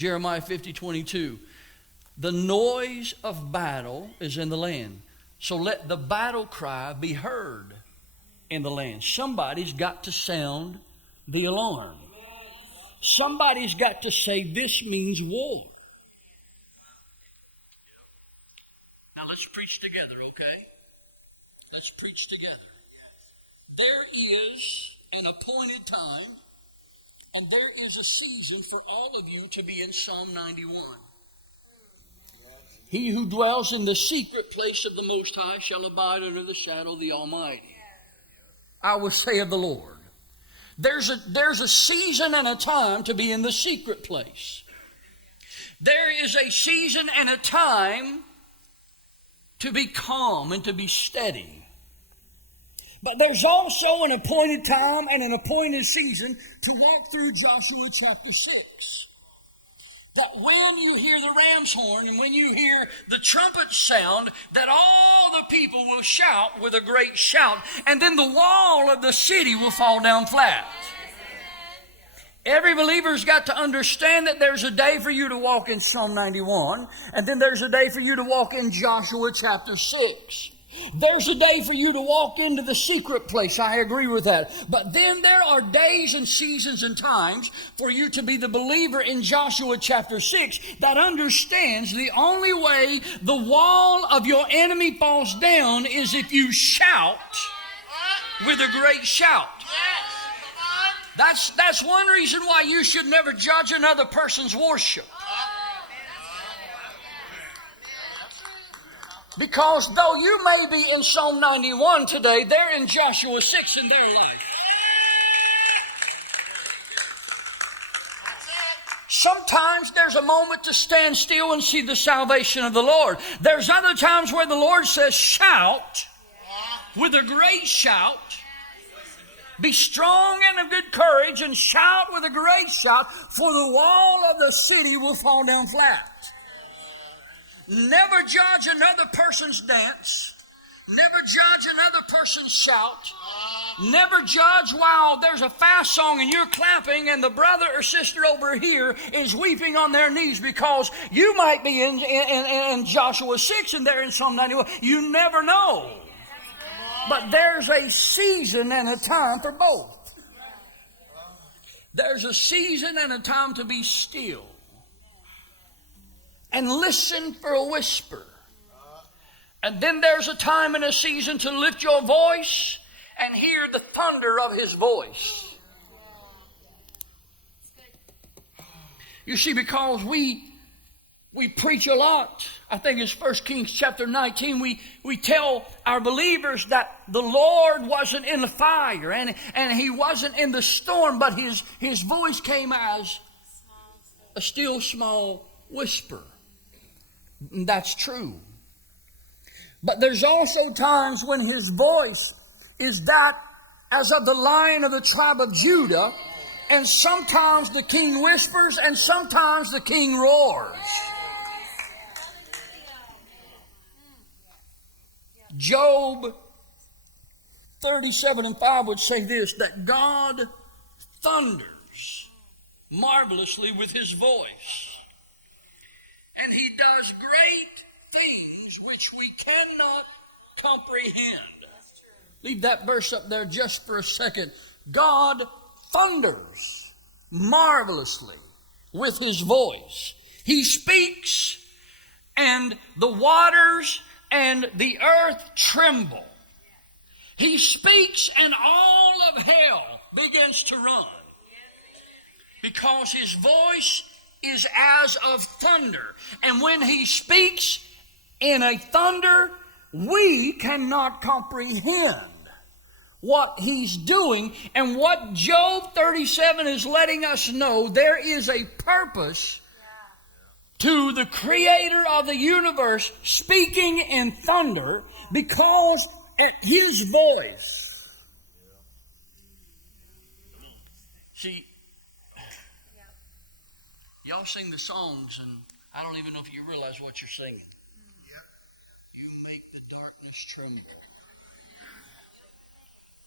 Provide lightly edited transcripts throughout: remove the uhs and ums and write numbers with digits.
Jeremiah 50:22. The noise of battle is in the land. So let the battle cry be heard in the land. Somebody's got to sound the alarm. Somebody's got to say, this means war. Now let's preach together, okay? Let's preach together. There is an appointed time, and there is a season for all of you to be in Psalm 91. He who dwells in the secret place of the Most High shall abide under the shadow of the Almighty. I will say of the Lord. There's a season and a time to be in the secret place. There is a season and a time to be calm and to be steady. But there's also an appointed time and an appointed season to walk through Joshua chapter 6. That when you hear the ram's horn and when you hear the trumpet sound, that all the people will shout with a great shout, and then the wall of the city will fall down flat. Every believer's got to understand that there's a day for you to walk in Psalm 91, and then there's a day for you to walk in Joshua chapter 6. There's a day for you to walk into the secret place. I agree with that. But then there are days and seasons and times for you to be the believer in Joshua chapter 6 that understands the only way the wall of your enemy falls down is if you shout with a great shout. That's one reason why you should never judge another person's worship. Because though you may be in Psalm 91 today, they're in Joshua 6 in their life. Sometimes there's a moment to stand still and see the salvation of the Lord. There's other times where the Lord says, shout with a great shout. Be strong and of good courage and shout with a great shout, for the wall of the city will fall down flat. Never judge another person's dance. Never judge another person's shout. Never judge while there's a fast song and you're clapping and the brother or sister over here is weeping on their knees because you might be in Joshua 6 and they're in Psalm 91. You never know. But there's a season and a time for both. There's a season and a time to be still and listen for a whisper. And then there's a time and a season to lift your voice and hear the thunder of His voice. You see, because we preach a lot. I think it's 1 Kings chapter 19. We tell our believers that the Lord wasn't in the fire and He wasn't in the storm, but His voice came as a still small whisper. And that's true. But there's also times when His voice is that as of the Lion of the tribe of Judah, and sometimes the king whispers and sometimes the king roars. Job 37:5 would say this, that God thunders marvelously with His voice. And He does great things which we cannot comprehend. Leave that verse up there just for a second. God thunders marvelously with His voice. He speaks and the waters and the earth tremble. He speaks and all of hell begins to run. Because His voice is as of thunder. And when He speaks in a thunder, we cannot comprehend what He's doing. And what Job 37 is letting us know, there is a purpose to the Creator of the universe speaking in thunder, because His voice. See, y'all sing the songs, and I don't even know if you realize what you're singing. Yep. You make the darkness tremble.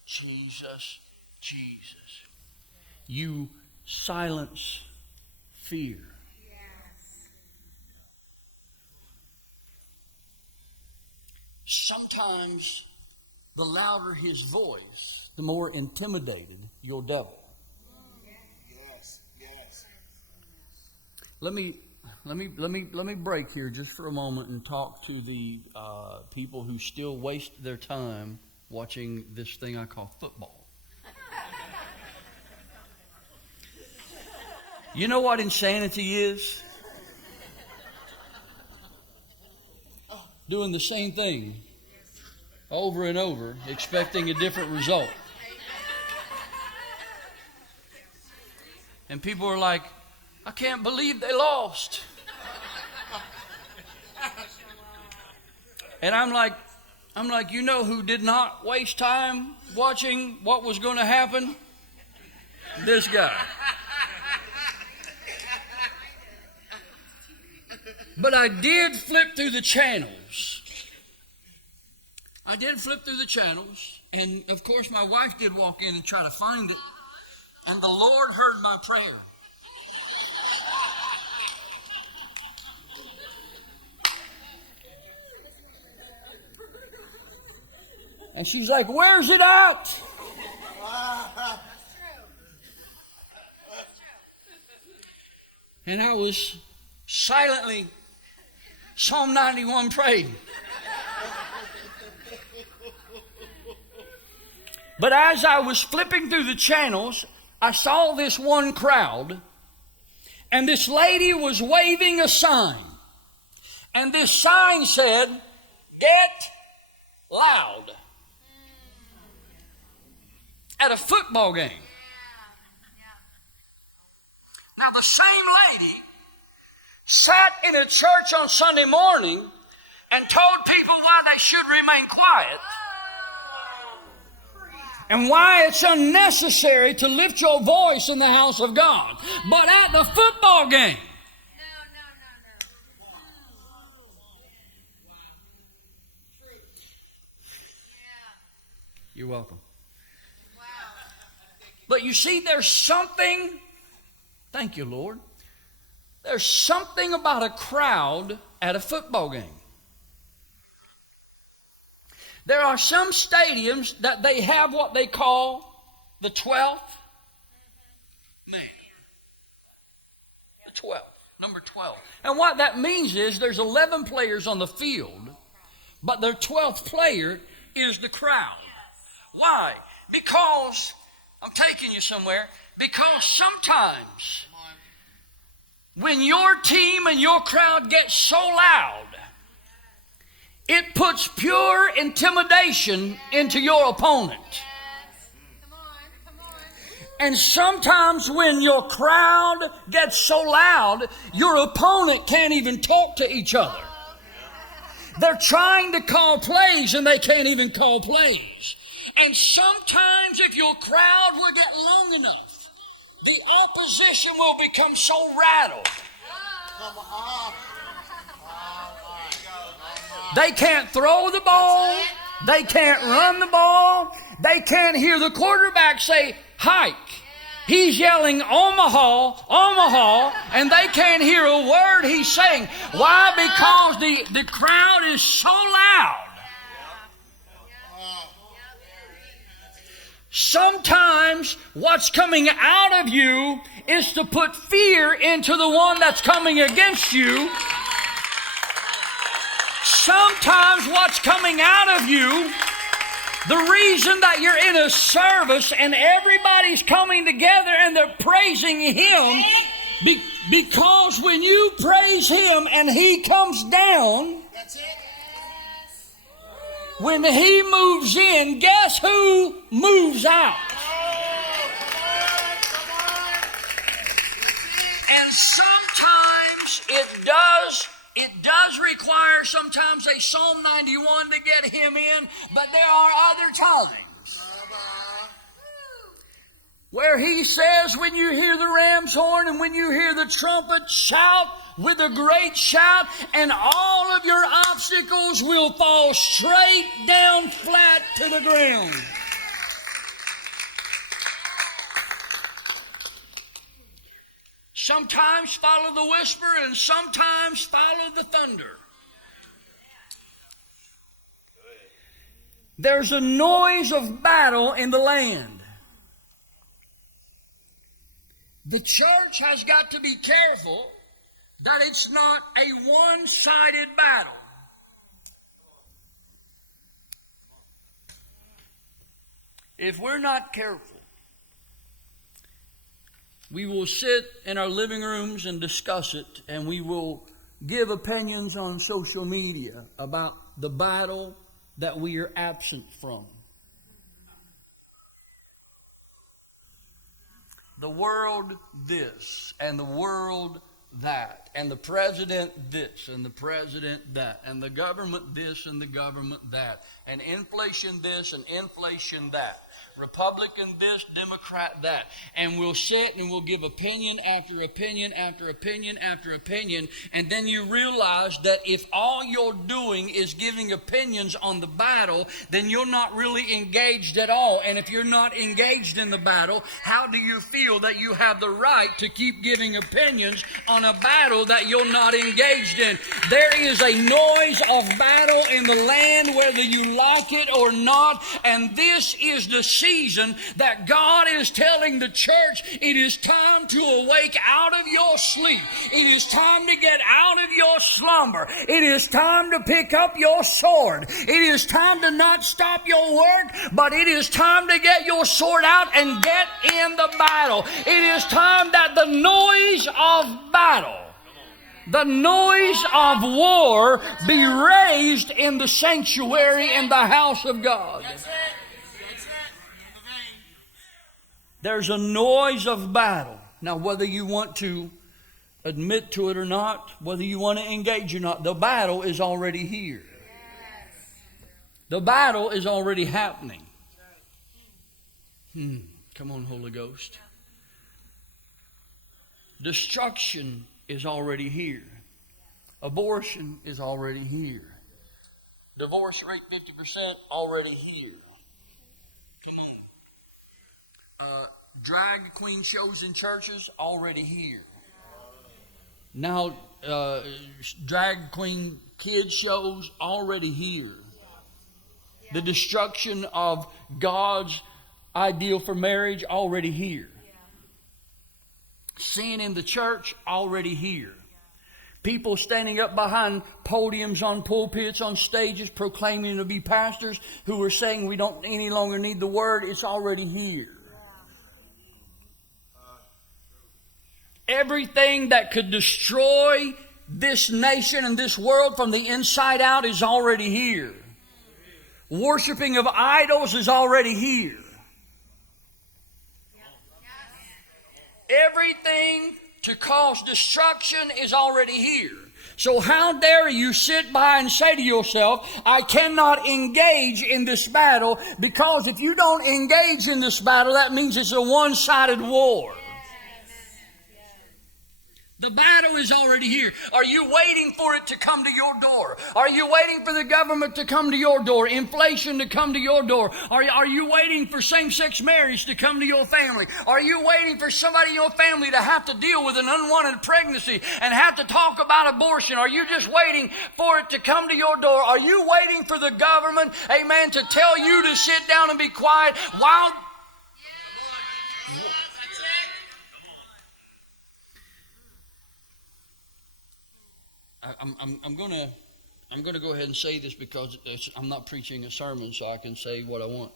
Jesus, Jesus. You silence fear. sometimes the louder his voice, the more intimidated your devil. Yes, yes. Let me break here just for a moment and talk to the people who still waste their time watching this thing I call football. You know what insanity is? Doing the same thing over and over, expecting a different result. And people are like, I can't believe they lost. And I'm like, you know who did not waste time watching what was going to happen? This guy. But I did flip through the channels. And of course my wife did walk in and try to find it. And the Lord heard my prayer. And she's like, where's it out? And I was silently Psalm 91 praying. But as I was flipping through the channels, I saw this one crowd, and this lady was waving a sign. And this sign said, "Get loud." At a football game. Now the same lady sat in a church on Sunday morning and told people why they should remain quiet and why it's unnecessary to lift your voice in the house of God. But at the football game, you're welcome. But you see, there's something, thank you, Lord. There's something about a crowd at a football game. There are some stadiums that they have what they call the 12th man. The 12th, number 12. And what that means is there's 11 players on the field, but their 12th player is the crowd. Why? Because, I'm taking you somewhere, because sometimes when your team and your crowd gets so loud, it puts pure intimidation into your opponent. And sometimes when your crowd gets so loud, your opponent can't even talk to each other. They're trying to call plays and they can't even call plays. And sometimes if your crowd will get long enough, the opposition will become so rattled. They can't throw the ball. They can't run the ball. They can't hear the quarterback say, hike. He's yelling, Omaha, Omaha, and they can't hear a word he's saying. Why? Because the crowd is so loud. Sometimes what's coming out of you is to put fear into the one that's coming against you. Sometimes what's coming out of you, the reason that you're in a service and everybody's coming together and they're praising Him, because when you praise Him and He comes down, that's it. When He moves in, guess who moves out? And sometimes it does require sometimes a Psalm 91 to get Him in, but there are other times where He says, when you hear the ram's horn and when you hear the trumpet, shout with a great shout, and all of your obstacles will fall straight down flat to the ground. Sometimes follow the whisper and sometimes follow the thunder. There's a noise of battle in the land. The church has got to be careful that it's not a one-sided battle. If we're not careful, we will sit in our living rooms and discuss it, and we will give opinions on social media about the battle that we are absent from. The world this, and the world that, and the president this, and the president that, and the government this, and the government that, and inflation this, and inflation that, Republican this, Democrat that. And we'll sit and we'll give opinion after opinion after opinion after opinion, and then you realize that if all you're doing is giving opinions on the battle, then you're not really engaged at all. And if you're not engaged in the battle, how do you feel that you have the right to keep giving opinions on a battle that you're not engaged in? There is a noise of battle in the land, whether you like it or not, and this is the season that God is telling the church, it is time to awake out of your sleep. It is time to get out of your slumber. It is time to pick up your sword. It is time to not stop your work, but it is time to get your sword out and get in the battle. It is time that the noise of battle, the noise of war, be raised in the sanctuary in the house of God. There's a noise of battle. Now, whether you want to admit to it or not, whether you want to engage or not, the battle is already here. The battle is already happening. Come on, Holy Ghost. Destruction is already here. Abortion is already here. Divorce rate 50% already here. Come on. Drag queen shows in churches already here. Now, drag queen kids shows already here. The destruction of God's ideal for marriage already here. Sin in the church already here. People standing up behind podiums, on pulpits, on stages, proclaiming to be pastors who are saying we don't any longer need the word. It's already here. Everything that could destroy this nation and this world from the inside out is already here. Worshipping of idols is already here. Everything to cause destruction is already here. So how dare you sit by and say to yourself, I cannot engage in this battle, because if you don't engage in this battle, that means it's a one-sided war. The battle is already here. Are you waiting for it to come to your door? Are you waiting for the government to come to your door? Inflation to come to your door? Are you waiting for same-sex marriage to come to your family? Are you waiting for somebody in your family to have to deal with an unwanted pregnancy and have to talk about abortion? Are you just waiting for it to come to your door? Are you waiting for the government, amen, to tell you to sit down and be quiet while... I'm going to go ahead and say this because I'm not preaching a sermon, so I can say what I want.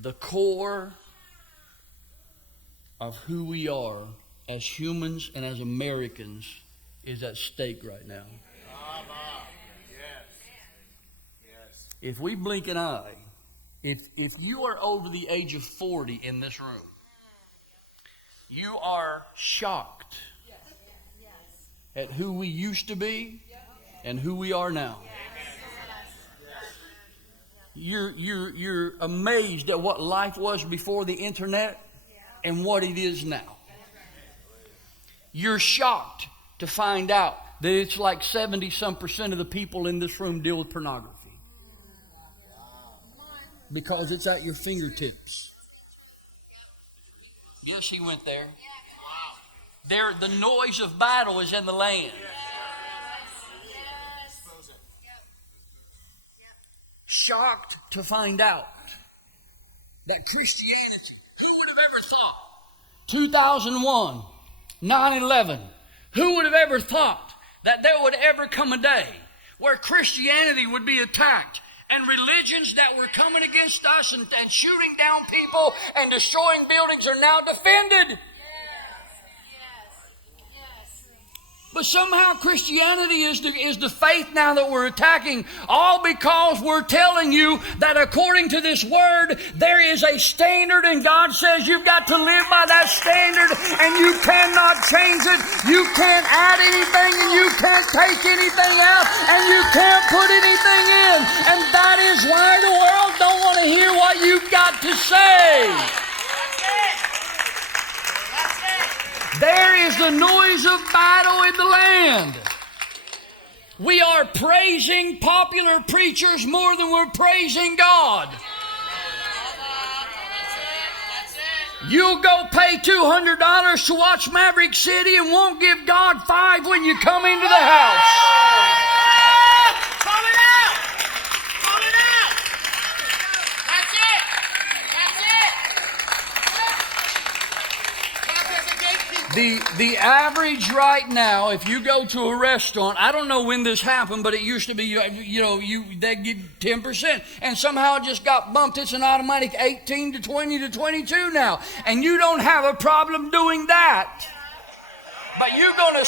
The core of who we are as humans and as Americans is at stake right now. If we blink an eye, if you are over the age of 40 in this room, you are shocked at who we used to be and who we are now. You're amazed at what life was before the internet and what it is now. You're shocked to find out that it's like 70-some% of the people in this room deal with pornography. Because it's at your fingertips. Yes, he went there. There, the noise of battle is in the land. Shocked to find out that Christianity, who would have ever thought? 2001, 9/11, who would have ever thought that there would ever come a day where Christianity would be attacked and religions that were coming against us and shooting down people and destroying buildings are now defended? But somehow Christianity is the faith now that we're attacking, all because we're telling you that according to this word, there is a standard, and God says you've got to live by that standard, and you cannot change it. You can't add anything, and you can't take anything out, and you can't put anything in. And that is why the world don't want to hear what you've got to say. There is the noise of battle in the land. We are praising popular preachers more than we're praising God. You'll go pay $200 to watch Maverick City and won't give God $5 when you come into the house. The average right now, if you go to a restaurant, I don't know when this happened, but it used to be, they give 10%, and somehow it just got bumped. It's an automatic 18 to 20 to 22 now, and you don't have a problem doing that. But you're gonna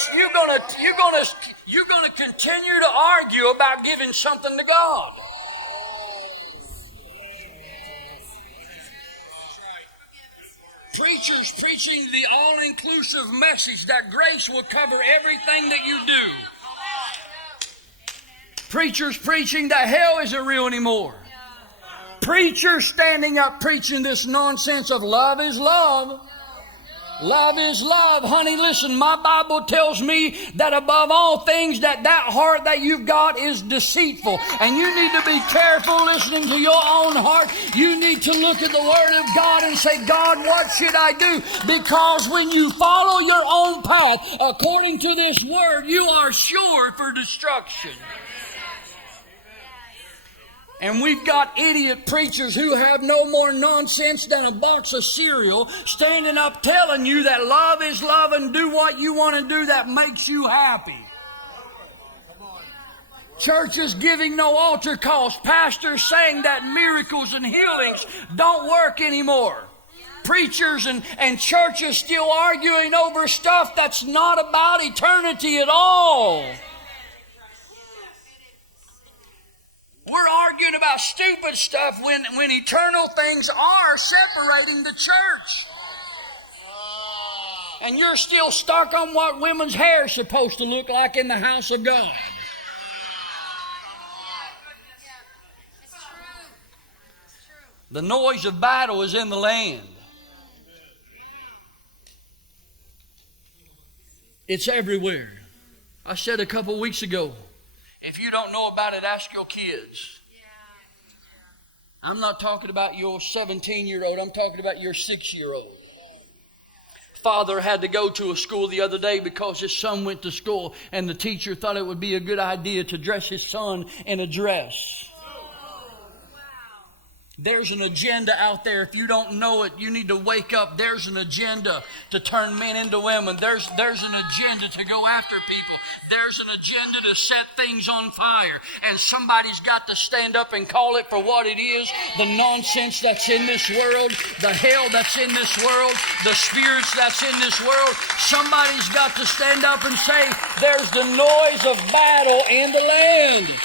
continue to argue about giving something to God. Preachers preaching the all-inclusive message that grace will cover everything that you do. Preachers preaching that hell isn't real anymore. Preachers standing up preaching this nonsense of love is love. Love is love. Honey, listen, my Bible tells me that above all things that heart that you've got is deceitful. And you need to be careful listening to your own heart. You need to look at the Word of God and say, God, what should I do? Because when you follow your own path according to this Word, you are sure for destruction. And we've got idiot preachers who have no more nonsense than a box of cereal standing up telling you that love is love and do what you want to do that makes you happy. Churches giving no altar calls. Pastors saying that miracles and healings don't work anymore. Preachers and churches still arguing over stuff that's not about eternity at all. We're arguing about stupid stuff when eternal things are separating the church. And you're still stuck on what women's hair is supposed to look like in the house of God. The noise of battle is in the land. It's everywhere. I said a couple weeks ago, if you don't know about it, ask your kids. I'm not talking about your 17-year-old. I'm talking about your 6-year-old. Father had to go to a school the other day because his son went to school and the teacher thought it would be a good idea to dress his son in a dress. There's an agenda out there. If you don't know it, you need to wake up. There's an agenda to turn men into women. There's an agenda to go after people. There's an agenda to set things on fire. And somebody's got to stand up and call it for what it is. The nonsense that's in this world, the hell that's in this world, the spirits that's in this world. Somebody's got to stand up and say, there's the noise of battle in the land.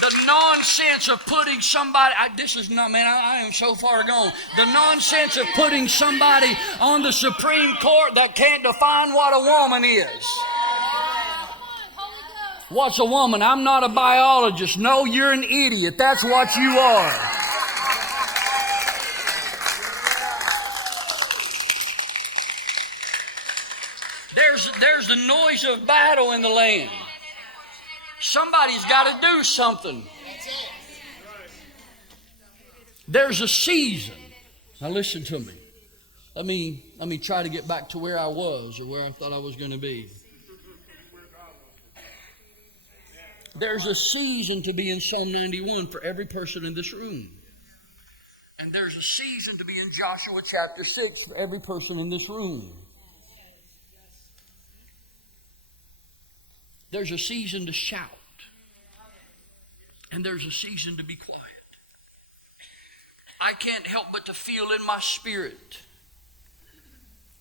The nonsense of putting somebody, I am so far gone. The nonsense of putting somebody on the Supreme Court that can't define what a woman is. What's a woman? I'm not a biologist. No, you're an idiot. That's what you are. There's the noise of battle in the land. Somebody's got to do something. There's a season. Now listen to me. Let me try to get back to where I was or where I thought I was going to be. There's a season to be in Psalm 91 for every person in this room. And there's a season to be in Joshua chapter 6 for every person in this room. There's a season to shout. And there's a season to be quiet. I can't help but to feel in my spirit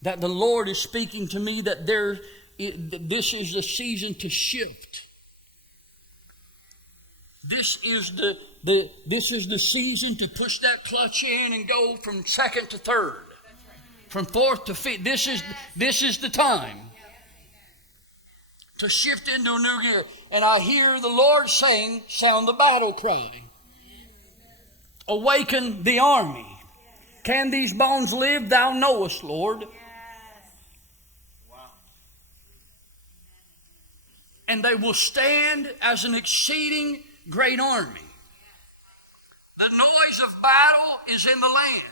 that the Lord is speaking to me that this is the season to shift. This is the season to push that clutch in and go from second to third, from fourth to fifth. This is the time to shift into a new gear. And I hear the Lord saying, sound the battle cry. Awaken the army. Can these bones live? Thou knowest, Lord. And they will stand as an exceeding great army. The noise of battle is in the land.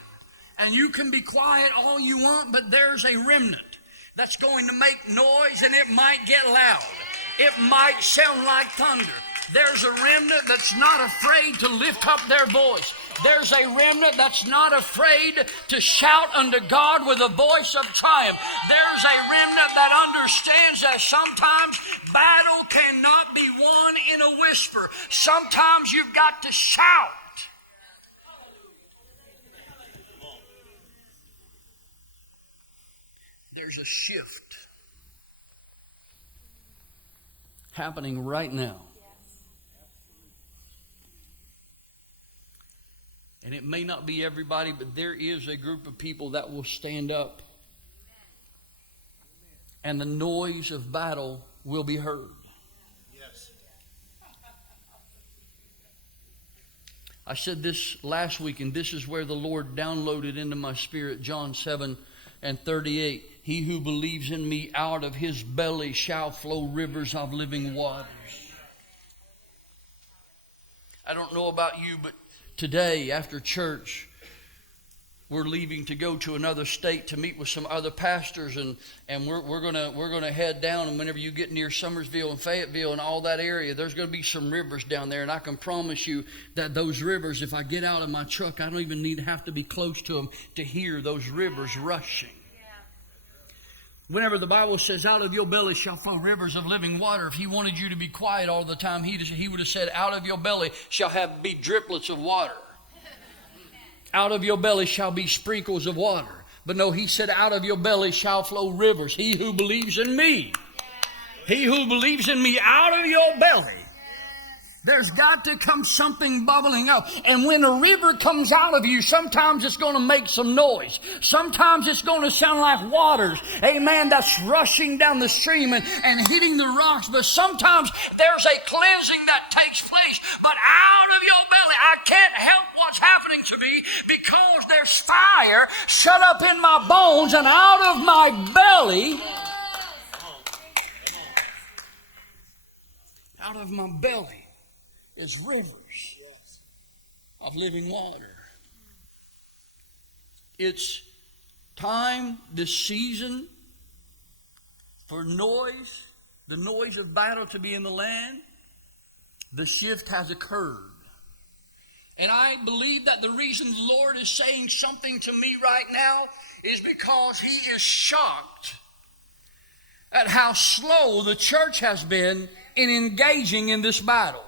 And you can be quiet all you want, but there's a remnant that's going to make noise, and it might get loud. It might sound like thunder. There's a remnant that's not afraid to lift up their voice. There's a remnant that's not afraid to shout unto God with a voice of triumph. There's a remnant that understands that sometimes battle cannot be won in a whisper. Sometimes you've got to shout. There's a shift happening right now. And it may not be everybody, but there is a group of people that will stand up. And the noise of battle will be heard. Yes. I said this last week, and this is where the Lord downloaded into my spirit, John 7:38. He who believes in me, out of his belly shall flow rivers of living waters. I don't know about you, but today, after church, we're leaving to go to another state to meet with some other pastors, and we're gonna head down. And whenever you get near Summersville and Fayetteville and all that area, there's going to be some rivers down there. And I can promise you that those rivers, if I get out of my truck, I don't even have to be close to them to hear those rivers rushing. Whenever the Bible says, out of your belly shall flow rivers of living water, if he wanted you to be quiet all the time, he would have said, out of your belly shall be driplets of water. Out of your belly shall be sprinkles of water. But no, he said, out of your belly shall flow rivers. He who believes in me. He who believes in me, out of your belly. There's got to come something bubbling up. And when a river comes out of you, sometimes it's going to make some noise. Sometimes it's going to sound like waters, amen, that's rushing down the stream and hitting the rocks. But sometimes there's a cleansing that takes place. But out of your belly, I can't help what's happening to me because there's fire shut up in my bones, and out of my belly, is rivers of living water. It's time, this season, for the noise of battle to be in the land. The shift has occurred. And I believe that the reason the Lord is saying something to me right now is because he is shocked at how slow the church has been in engaging in this battle.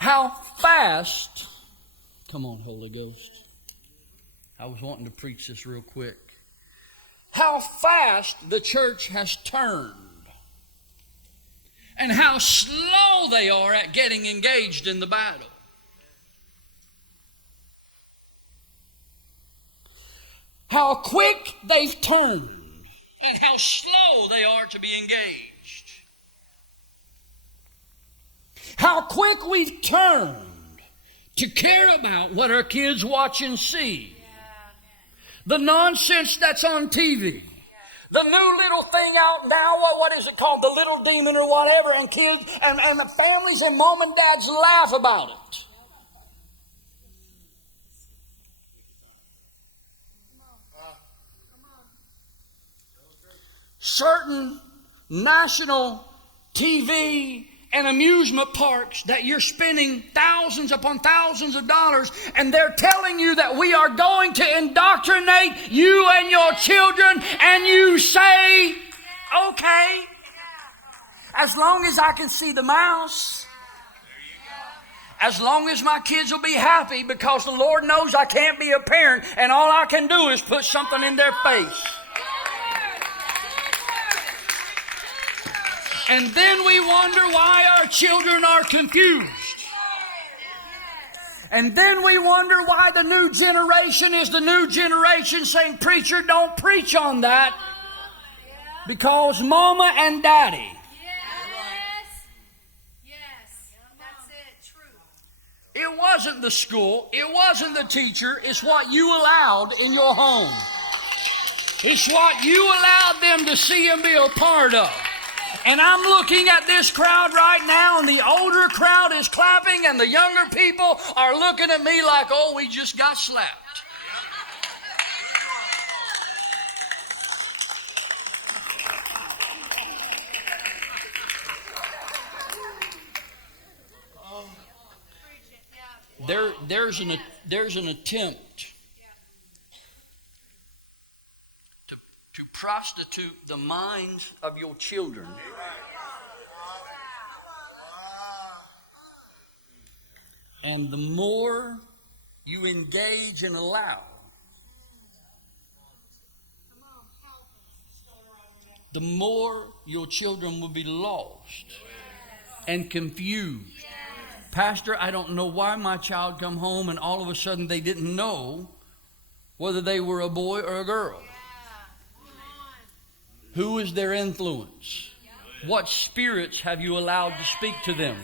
How fast, come on, Holy Ghost. I was wanting to preach this real quick. How fast the church has turned. And how slow they are at getting engaged in the battle. How quick they've turned. And how slow they are to be engaged. How quick we've turned to care about what our kids watch and see. The nonsense that's on TV. The new little thing out now, what is it called? The little demon or whatever, and kids and the families and mom and dads laugh about it. Certain national TV and amusement parks that you're spending thousands upon thousands of dollars, and they're telling you that we are going to indoctrinate you and your children, and you say, okay, as long as I can see the mouse, as long as my kids will be happy, because the Lord knows I can't be a parent and all I can do is put something in their face. And then we wonder why our children are confused. And then we wonder why the new generation is the new generation saying, preacher, don't preach on that. Because mama and daddy. Yes, that's it, true. It wasn't the school, it wasn't the teacher, it's what you allowed in your home. It's what you allowed them to see and be a part of. And I'm looking at this crowd right now, and the older crowd is clapping, and the younger people are looking at me like, oh, we just got slapped. There's an attempt to prostitute the minds of your children. And the more you engage and allow, the more your children will be lost and confused. Pastor, I don't know why my child come home and all of a sudden they didn't know whether they were a boy or a girl. Who is their influence? What spirits have you allowed to speak to them?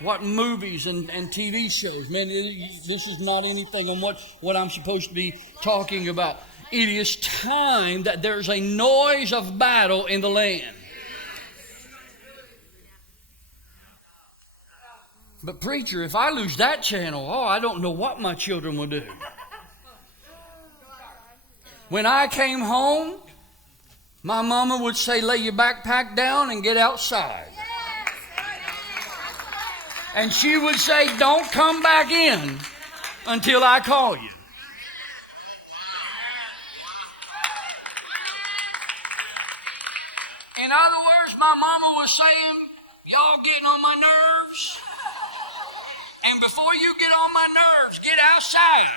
What movies and TV shows? Man, this is not anything on what I'm supposed to be talking about. It is time that there's a noise of battle in the land. But preacher, if I lose that channel, I don't know what my children will do. When I came home, my mama would say, lay your backpack down and get outside. And she would say, don't come back in until I call you. In other words, my mama was saying, y'all getting on my nerves? And before you get on my nerves, get outside.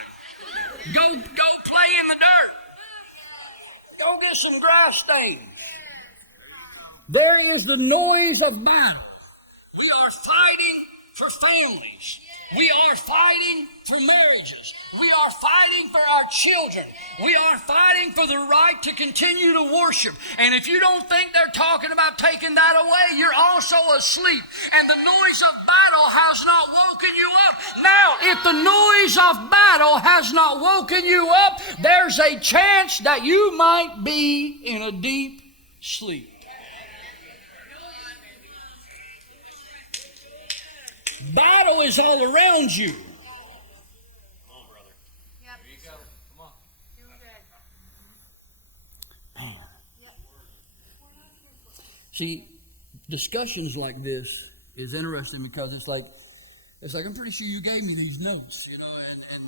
Go play in the dirt. Go get some grass stains. There is the noise of battle. We are fighting for families. We are fighting for marriages. We are fighting for our children. We are fighting for the right to continue to worship. And if you don't think they're talking about taking that away, you're also asleep. And the noise of battle has not woken you up. Now, if the noise of battle has not woken you up, there's a chance that you might be in a deep sleep. Battle is all around you. Come on, brother. Yep. There you go. Come on. Doing good. See, discussions like this is interesting because it's like I'm pretty sure you gave me these notes, and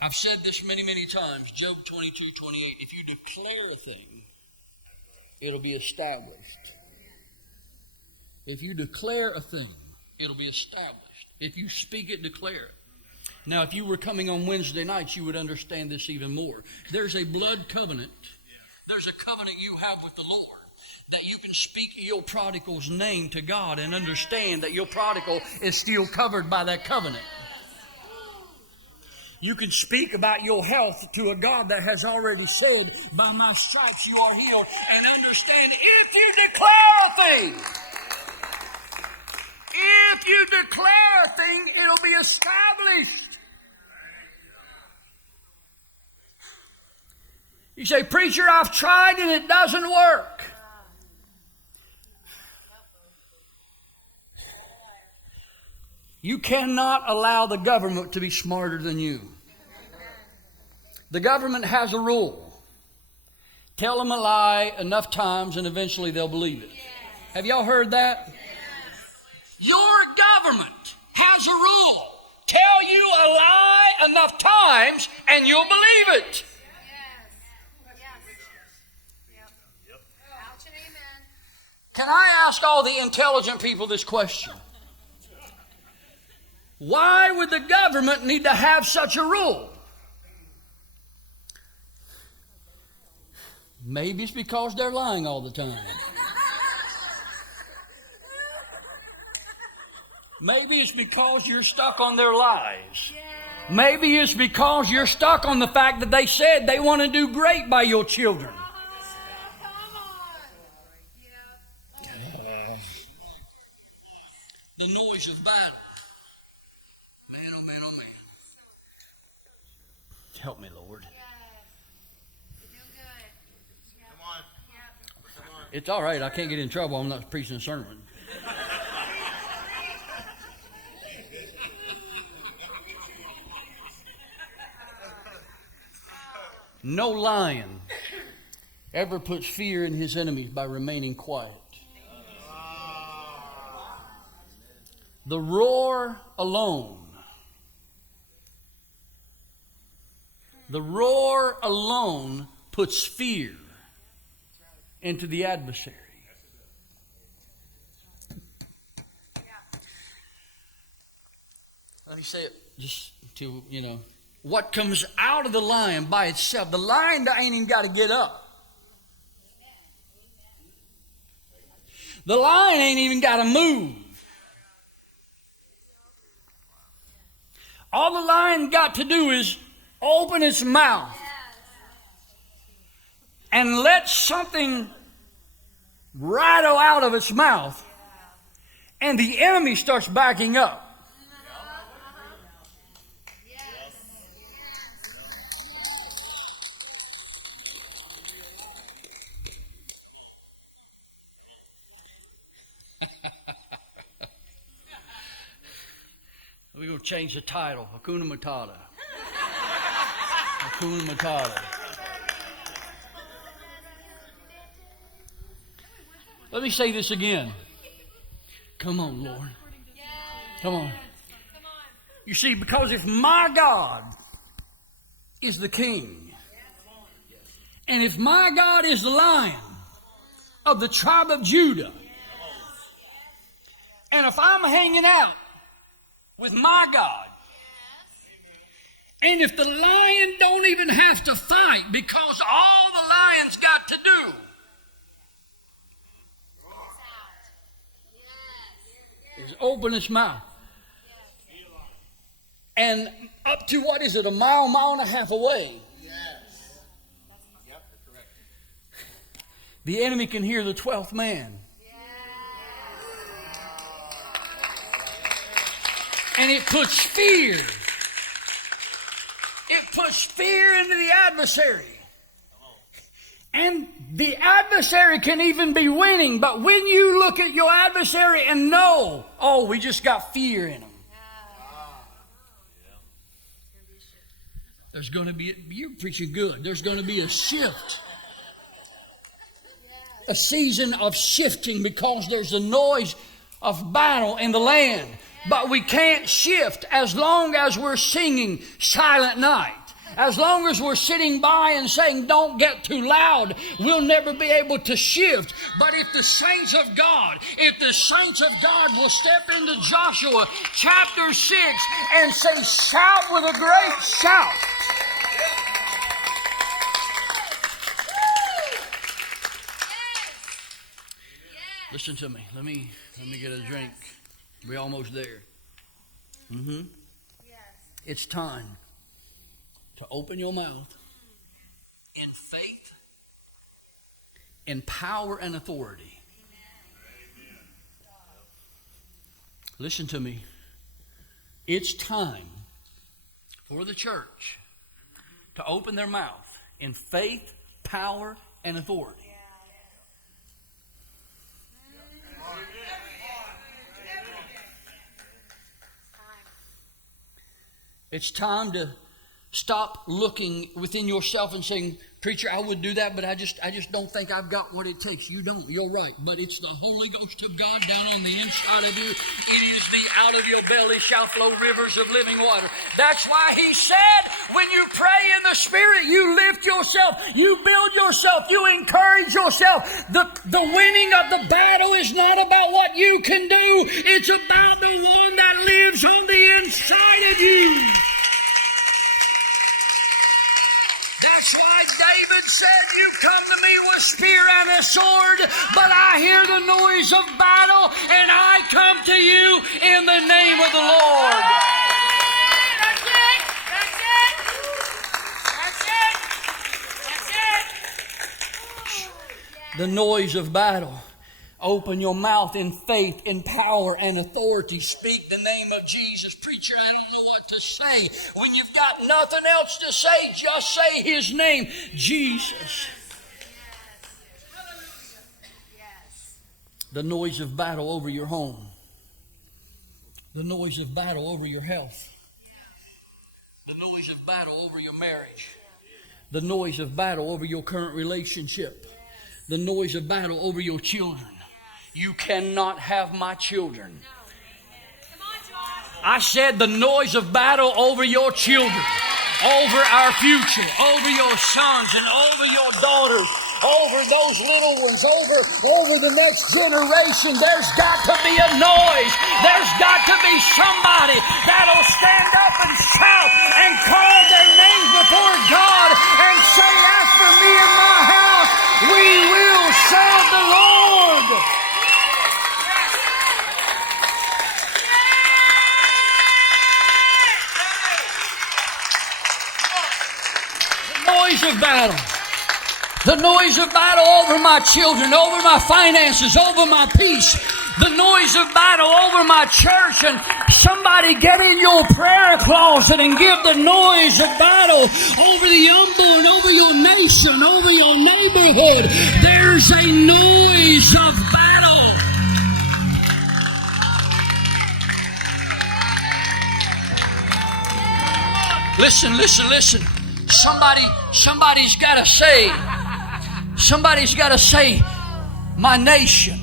I've said this many, many times, Job 22:28, if you declare a thing, it'll be established. If you declare a thing, it'll be established. If you speak it, declare it. Now, if you were coming on Wednesday nights, you would understand this even more. There's a blood covenant. There's a covenant you have with the Lord, that you can speak your prodigal's name to God and understand that your prodigal is still covered by that covenant. You can speak about your health to a God that has already said, by my stripes you are healed, and understand if you declare a thing, if you declare a thing, it'll be established. You say, preacher, I've tried and it doesn't work. You cannot allow the government to be smarter than you. The government has a rule. Tell them a lie enough times and eventually they'll believe it. Have y'all heard that? Your government has a rule. Tell you a lie enough times and you'll believe it. Can I ask all the intelligent people this question? Why would the government need to have such a rule? Maybe it's because they're lying all the time. Maybe it's because you're stuck on their lies. Maybe it's because you're stuck on the fact that they said they want to do great by your children. The noise of battle. Man, oh man, oh man. Help me, Lord. It's all right. I can't get in trouble. I'm not preaching a sermon. No lion ever puts fear in his enemies by remaining quiet. The roar alone puts fear into the adversary. Let me say it just to, what comes out of the lion by itself. The lion ain't even got to get up. The lion ain't even got to move. All the lion got to do is open its mouth and let something rattle out of its mouth, and the enemy starts backing up. We're going to change the title. Hakuna Matata. Hakuna Matata. Let me say this again. Come on, Lord. Come on. You see, because if my God is the king, and if my God is the Lion of the tribe of Judah, and if I'm hanging out with my God, and if the lion don't even have to fight because all the lion's got to do is open its mouth, and up to, a mile and a half away, the enemy can hear the 12th man. And it puts fear. It puts fear into the adversary. And the adversary can even be winning. But when you look at your adversary and know, oh, we just got fear in him. There's going to be, you're preaching good. There's going to be a shift. A season of shifting because there's a noise of battle in the land. But we can't shift as long as we're singing Silent Night. As long as we're sitting by and saying, don't get too loud, we'll never be able to shift. But if the saints of God will step into Joshua chapter 6 and say, shout with a great shout. Listen to me. Let me get a drink. We're almost there. Yes. It's time to open your mouth in faith, in power and authority. Amen. Listen to me. It's time for the church to open their mouth in faith, power and authority. It's time to stop looking within yourself and saying, preacher, I would do that, but I just don't think I've got what it takes. You don't. You're right. But it's the Holy Ghost of God down on the inside of you. It is the out of your belly shall flow rivers of living water. That's why he said, when you pray in the Spirit, you lift yourself, you build yourself, you encourage yourself. The winning of the battle is not about what you can do. It's about the one that lives on the inside of you. That's why David said, you come to me with spear and a sword, but I hear the noise of battle, and I come to you in the name of the Lord. That's it. That's it. That's it. That's it. The noise of battle. Open your mouth in faith, in power, and authority. Speak the name of Jesus. Preacher, I don't know what to say. When you've got nothing else to say, just say His name, Jesus. Yes. The noise of battle over your home. The noise of battle over your health. The noise of battle over your marriage. The noise of battle over your current relationship. The noise of battle over your children. You cannot have my children. Come on, Josh. I said the noise of battle over your children, over our future, over your sons and over your daughters, over those little ones, over the next generation. There's got to be a noise. There's got to be somebody that'll stand up and shout and call their names before God and say, as for me and my house, we will serve the Lord. Noise of battle. The noise of battle over my children, over my finances, over my peace. The noise of battle over my church. And somebody get in your prayer closet and give the noise of battle over the unborn, over your nation, over your neighborhood. There's a noise of battle. Listen, listen, listen. Somebody's got to say, my nation,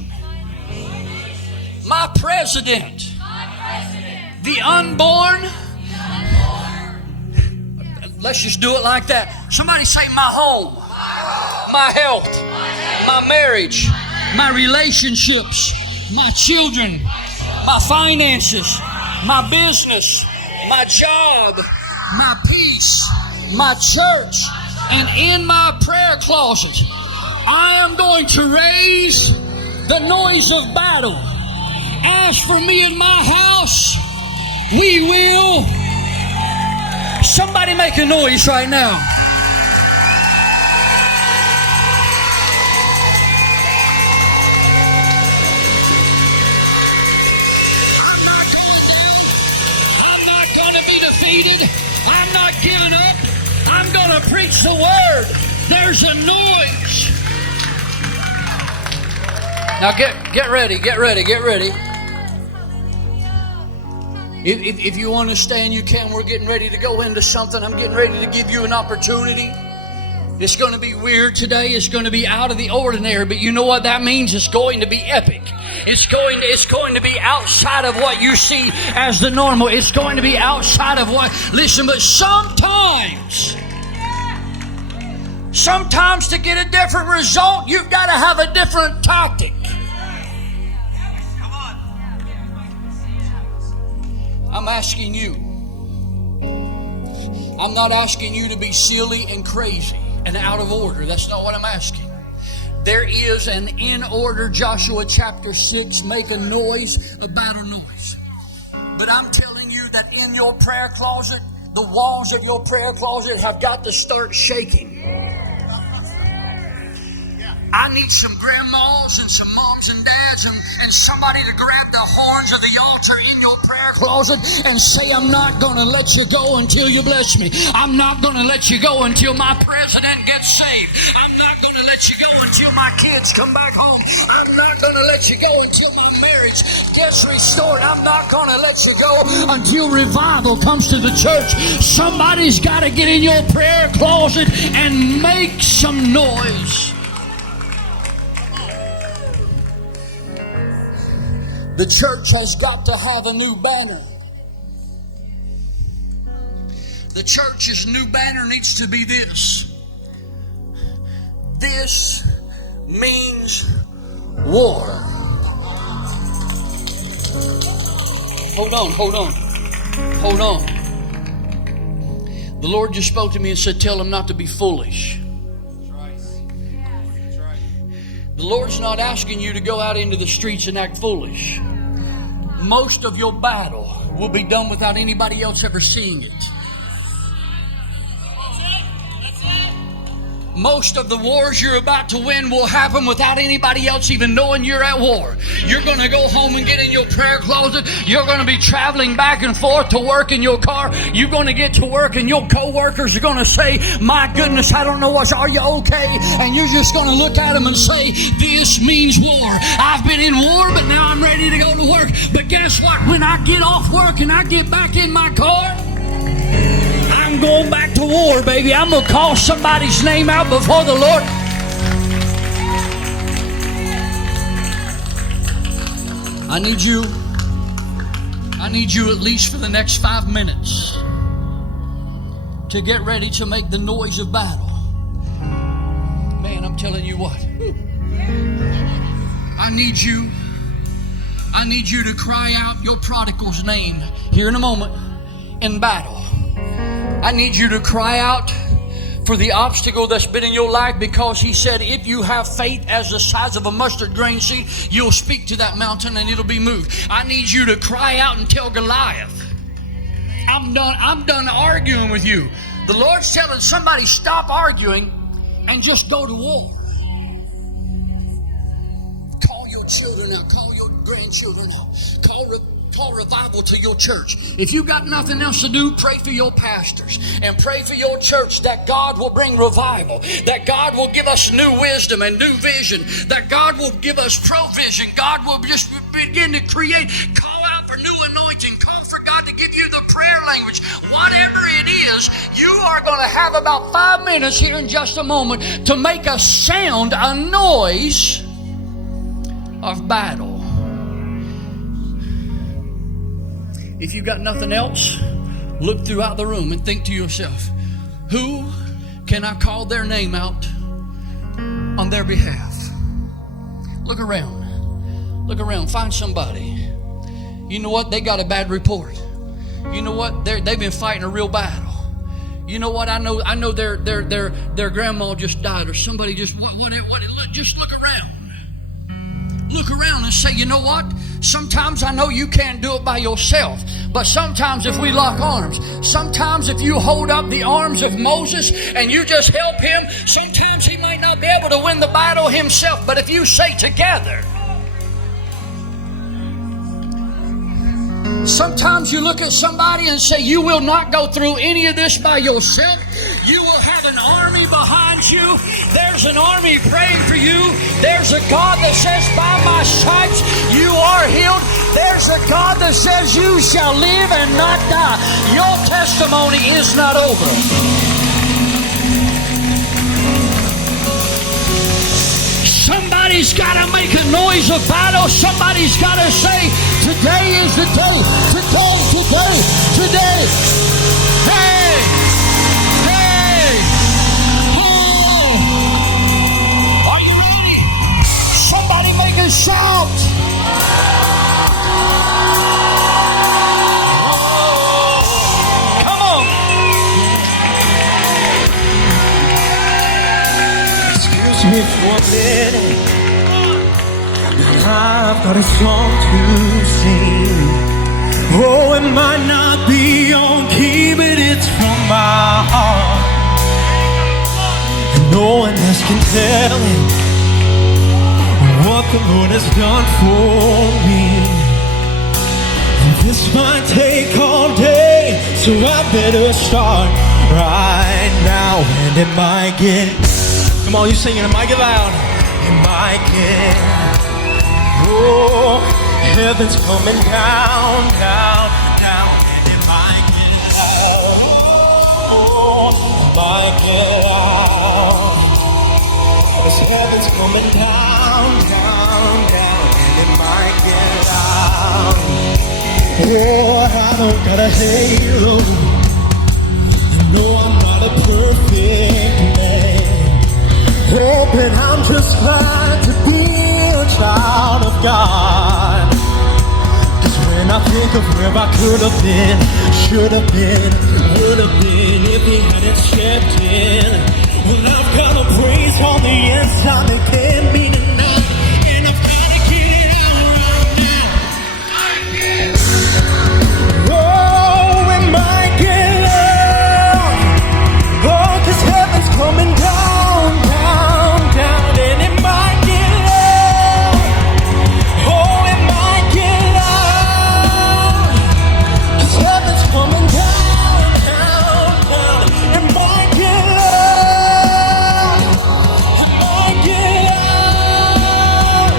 my president, the unborn. Let's just do it like that. Somebody say, my home, my health, my marriage, my relationships, my children, my finances, my business, my job, my peace, my church, and in my prayer closet, I am going to raise the noise of battle. As for me and my house, we will. Somebody make a noise right now. I'm not going to be defeated. I'm not giving up. I'm going to preach the word. There's a noise. Now get ready. If you want to stand, you can. We're getting ready to go into something. I'm getting ready to give you an opportunity. It's going to be weird today. It's going to be out of the ordinary. But you know what that means? It's going to be epic. It's going to be outside of what you see as the normal. It's going to be outside of what... Listen, but sometimes to get a different result, you've got to have a different tactic. I'm asking you. I'm not asking you to be silly and crazy and out of order. That's not what I'm asking. There is an in order, Joshua chapter 6, make a noise, a battle noise. But I'm telling you that in your prayer closet, the walls of your prayer closet have got to start shaking. I need some grandmas and some moms and dads and somebody to grab the horns of the altar in your prayer closet and say, I'm not going to let you go until you bless me. I'm not going to let you go until my president gets saved. I'm not going to let you go until my kids come back home. I'm not going to let you go until my marriage gets restored. I'm not going to let you go until revival comes to the church. Somebody's got to get in your prayer closet and make some noise. The church has got to have a new banner. The church's new banner needs to be this. This means war. Hold on. The Lord just spoke to me and said, tell them not to be foolish. The Lord's not asking you to go out into the streets and act foolish. Most of your battle will be done without anybody else ever seeing it. Most of the wars you're about to win will happen without anybody else even knowing you're at war. You're going to go home and get in your prayer closet. You're going to be traveling back and forth to work in your car. You're going to get to work and your co-workers are going to say, my goodness, I don't know are you okay? And you're just going to look at them and say, this means war. I've been in war, but now I'm ready to go to work. But guess what? When I get off work and I get back in my car, I'm going back to war, baby. I'm going to call somebody's name out before the Lord. I need you at least for the next 5 minutes to get ready to make the noise of battle. Man, I'm telling you what. I need you to cry out your prodigal's name here in a moment in battle. I need you to cry out for the obstacle that's been in your life, because he said if you have faith as the size of a mustard grain seed, you'll speak to that mountain and it'll be moved. I need you to cry out and tell Goliath, I'm done arguing with you. The Lord's telling somebody, stop arguing and just go to war. Call your children out, call your grandchildren out, call revival to your church. If you got nothing else to do, pray for your pastors and pray for your church that God will bring revival, that God will give us new wisdom and new vision, that God will give us provision. God will just begin to create. Call out for new anointing. Call for God to give you the prayer language. Whatever it is, you are going to have about 5 minutes here in just a moment to make a sound, a noise of battle. If you got nothing else, look throughout the room and think to yourself, who can I call their name out on their behalf? Look around, find somebody. You know what? They got a bad report. You know what? They've been fighting a real battle. You know what? I know their grandma just died, or somebody just look around. Look around and say, you know what? Sometimes I know you can't do it by yourself, but sometimes if we lock arms, sometimes if you hold up the arms of Moses and you just help him, sometimes he might not be able to win the battle himself, but if you say together. Sometimes you look at somebody and say, you will not go through any of this by yourself. You will have an army behind you. There's an army praying for you. There's a God that says, by my stripes you are healed. There's a God that says you shall live and not die. Your testimony is not over. Somebody's got to make a noise of battle. Somebody's got to say, today is the day. Today. Hey! Oh! Are you ready? Somebody make a shout. Come on. Excuse me for a minute. I've got a song to sing. Oh, it might not be on key, but it's from my heart. And no one else can tell it what the Lord has done for me. This might take all day, so I better start right now. And it might get, come on, you singing, it might get loud. It might get, oh, heaven's coming down, down, down. And it might get loud, oh, it might get loud. As heaven's coming down, down, down. And it might get loud. Oh, I don't got a halo. You know I'm not a perfect man. Oh, but I'm just glad to be a child of God. 'Cause when I think of where I could have been, should have been, would have been if he hadn't stepped in. Well, I've got a praise on the inside that can't be denied. And I've got to get it out right now. Oh, it might get loud. Oh, 'cause heaven's coming down, down, down. And it might get loud. Oh, it might get loud. 'Cause heaven's coming down, down, down. It might get loud. It might get loud.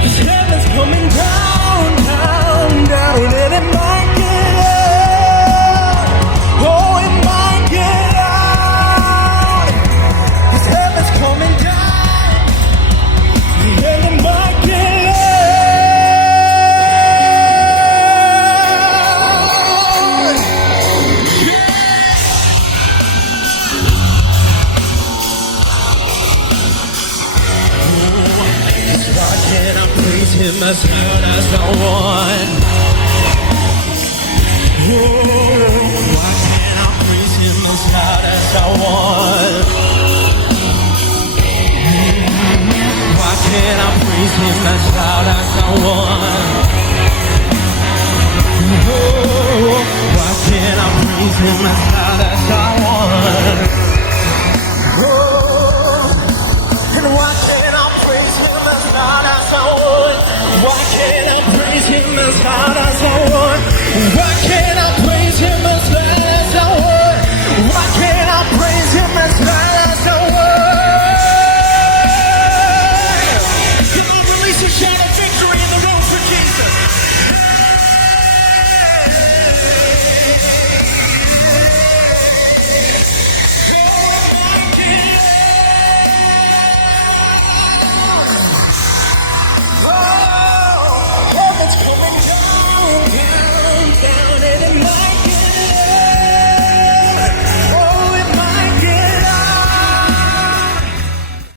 'Cause heaven's coming down, down, down. And it might get loud. Oh, it might get loud. 'Cause heaven's coming down. And it might get loud. Why can't I praise him as loud as I want? Oh, why can't I praise him as loud as I want? Why can't I praise him as loud as I want? Oh, why can't I praise him as loud